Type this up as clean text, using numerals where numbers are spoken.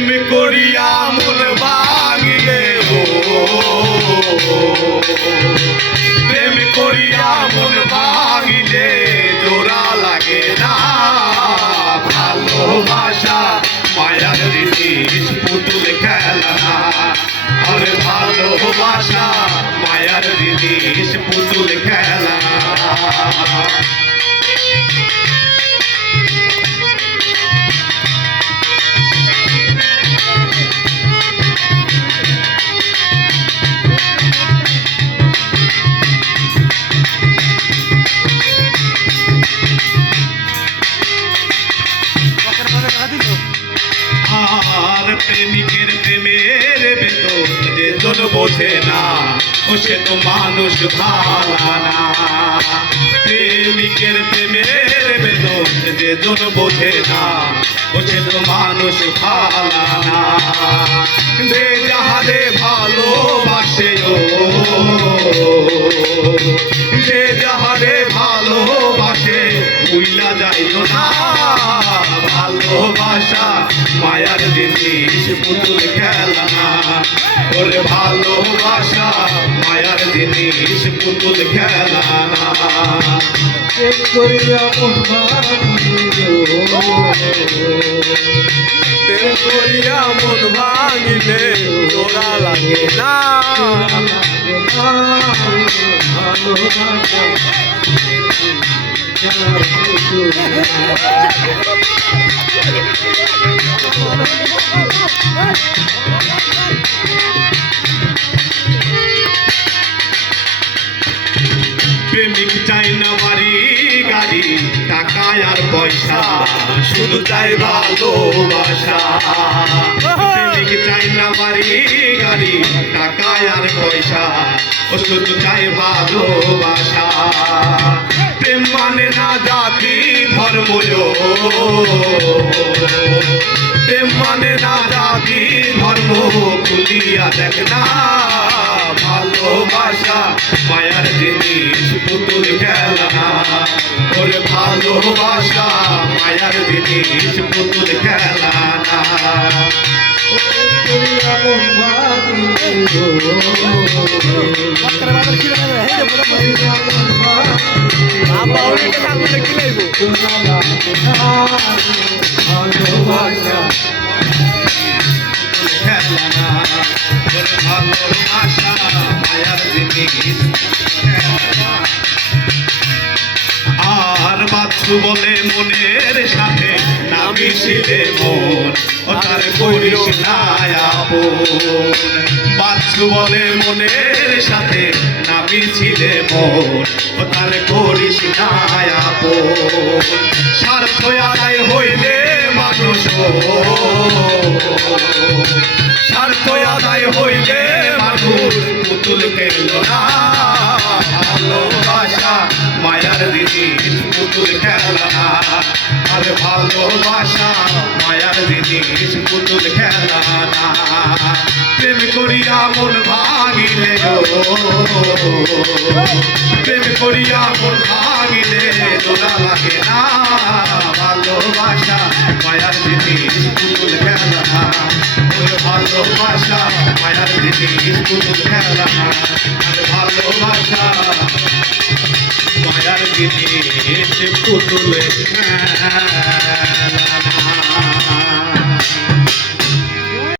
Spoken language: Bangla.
প্রেম করিয়া মন ভাঙিলে ও প্রেম করিয়া মন ভাঙিলে জোড়া লাগে না ভালোবাসা মায়ার জিনিস পুতুল খেলা আরে ভালোবাসা মায়ার জিনিস পুতুল খেলা আর প্রেমিকের প্রেমের বেতন যেজন বোঝে না ও সে তো মানুষ ভালা না প্রেমিকের প্রেমের বেতন যেজন বোঝে না ও সে তো মানুষ ভালা না যে যাহারে ভালোবাসে ও যে যাহারে ভালোবাসে ভুইলা যাইও না ভালোবাসা মায়ার জিনিস পুতুল খেলা ওরে ভালোবাসা মায়ার জিনিস পুতুল খেলা করিয়া মন ভাঙিলে প্রেম করিয়া মন ভাঙিলে জোড়া লাগে না প্রেমিক চাই না বাড়ি গাড়ি টাকা আর পয়সা শুধু চাই ভালোবাসা প্রেমিক চাই না বাড়ি গাড়ি টাকা আর পয়সা ও শুধু চাই ভালোবাসা প্রেম মানে না জাতি ধর্ম প্রেম মানে না জাতি ধর্ম খুলিয়া দেখ না ভালোবাসা মায়ার জিনিস পুতুল খেলা ওরে ভালোবাসা মায়ার জিনিস পুতুল খেলা ভালোবাসা ভালোবাসা মায়ার জিনিস আর বাচ্চু বলে মনের সাথে না মিশিলে মন ও তার করিস না আপন বাচ্চু বলে মনের সাথে না মিশিলে মন ও তার করিস না আপন স্বার্থ আদায় হইলে মানুষ স্বার্থ আদায় হইলে মানুষ পুতুল খেল না ভালোবাসা মায়ার জিনিস পুতুল খেলা আরে ভালোবাসা মায়ার জিনিস পুতুল খেলা প্রেম করিয়া মন ভাঙিলে প্রেম করিয়া মন ভাঙিলে জোড়া লাগে না ভালোবাসা মায়ার জিনিস পুতুল খেলা ভালোবাসা মায়ার জিনিস পুতুল খেলা ভালোবাসা মায়ার জিনিস পুতুল খেলা